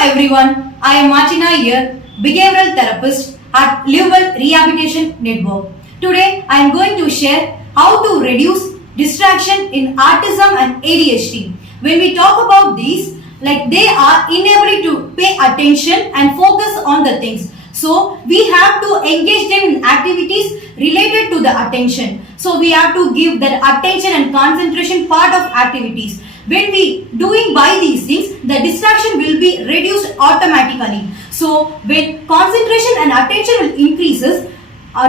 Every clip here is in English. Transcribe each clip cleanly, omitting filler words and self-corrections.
everyone, I am Martina here, behavioral therapist at WELL Rehabilitation Network. Today I am going to share how to reduce distraction in autism and ADHD. When we talk about these, they are inability to pay attention and focus on the things. So we have to engage them in activities related to the attention. So we have to give that attention and concentration part of activities. When we doing by these things, the distraction will be reduced automatically. So when concentration and attention will increases,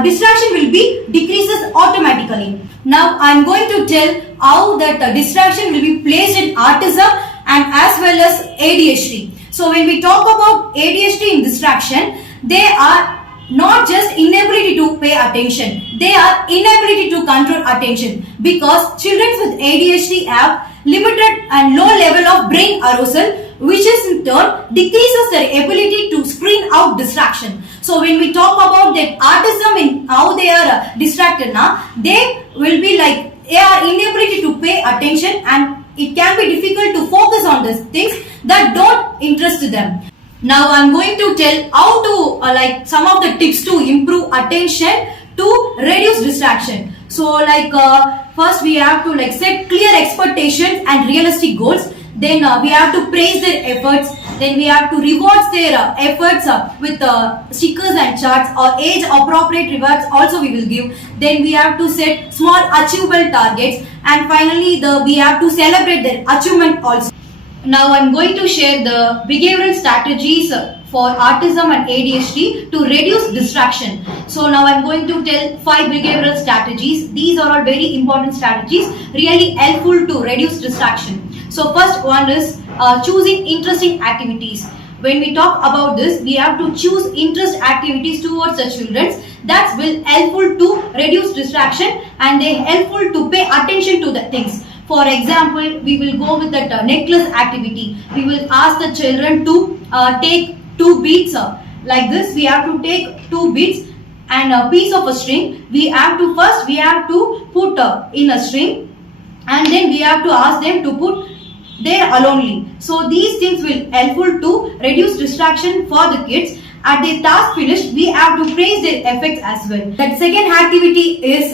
distraction will be decreases automatically. Now I am going to tell how that distraction will be placed in autism and as well as ADHD. So when we talk about ADHD in distraction, they are not just inability to pay attention, they are inability to control attention, because children with ADHD have limited and low level of brain arousal, which is in turn decreases their ability to screen out distraction. So when we talk about that autism and how they are distracted now, they will be they are inability to pay attention, and it can be difficult to focus on these things that don't interest them. Now I am going to tell how to some of the tips to improve attention to reduce distraction. So first we have to set clear expectations and realistic goals. Then we have to praise their efforts. Then we have to reward their efforts with stickers and charts, or age appropriate rewards also we will give. Then we have to set small achievable targets, and finally we have to celebrate their achievement also. Now I am going to share the behavioral strategies for autism and ADHD to reduce distraction. So now I am going to tell 5 behavioral strategies. These are all very important strategies, really helpful to reduce distraction. So first one is choosing interesting activities. When we talk about this, we have to choose interest activities towards the children. That will helpful to reduce distraction, and they helpful to pay attention to the things. For example, we will go with that necklace activity. We will ask the children to take 2 beads like this. We have to take 2 beads and a piece of a string. We have to put in a string, and then we have to ask them to put there alonely. So these things will helpful to reduce distraction for the kids. At the task finished, we have to praise their effects as well. That second activity is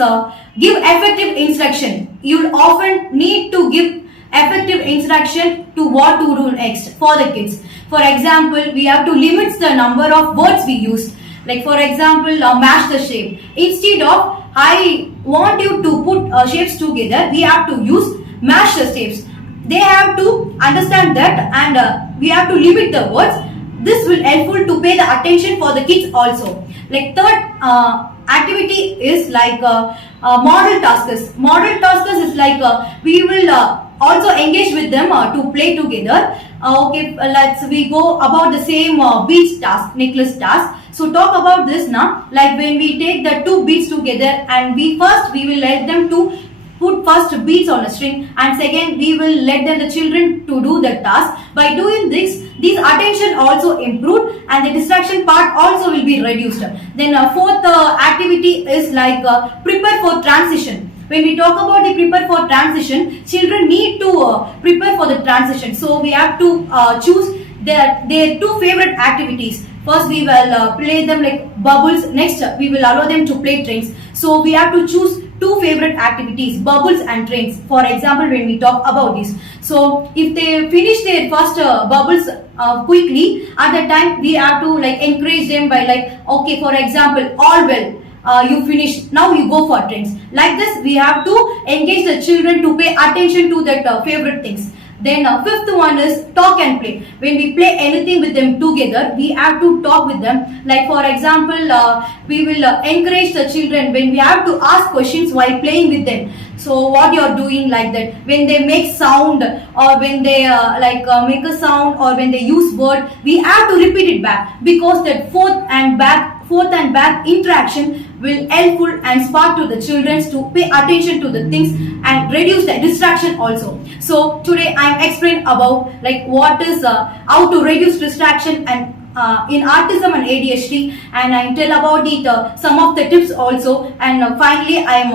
give effective instruction. You will often need to give effective instruction to what to do next for the kids. For example, we have to limit the number of words we use. For example, match the shape. Instead of I want you to put shapes together, we have to use match the shapes. They have to understand that, and we have to limit the words. This will helpful to pay the attention for the kids also. Third activity is model tasks. Model tasks is we will also engage with them to play together. We go about the same beads task, necklace task. So talk about this now. When we take the 2 beads together, and we will let them to put first beads on a string, and second we will let the children to do the task. By doing this, attention also improved, and the distraction part also will be reduced. Then fourth activity is prepare for transition. When we talk about the prepare for transition, children need to prepare for the transition. So we have to choose their 2 favorite activities. First we will play them bubbles. Next we will allow them to play trains. So we have to choose 2 favorite activities, bubbles and trains. For example, when we talk about this, so if they finish their first bubbles quickly, at that time we have to encourage them by okay, for example, all well, you finish, now you go for trains. Like this we have to engage the children to pay attention to that favorite things. Then fifth one is talk and play. When we play anything with them together, we have to talk with them. For example, we will encourage the children when we have to ask questions while playing with them. So what you are doing like that, when they make sound, or when they make a sound, or when they use word, we have to repeat it back, because that forth and back interaction will helpful and spark to the children to pay attention to the things and reduce the distraction also. So today I am explaining about what is how to reduce distraction and in autism and ADHD, and I tell about some of the tips also, and finally I am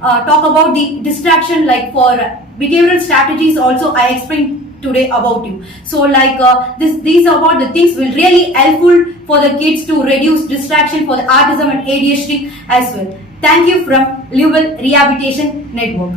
talk about the distraction for behavioral strategies also. I explain today about you. So these are what the things will really helpful for the kids to reduce distraction for the autism and ADHD as well. Thank you from WELL Rehabilitation Network.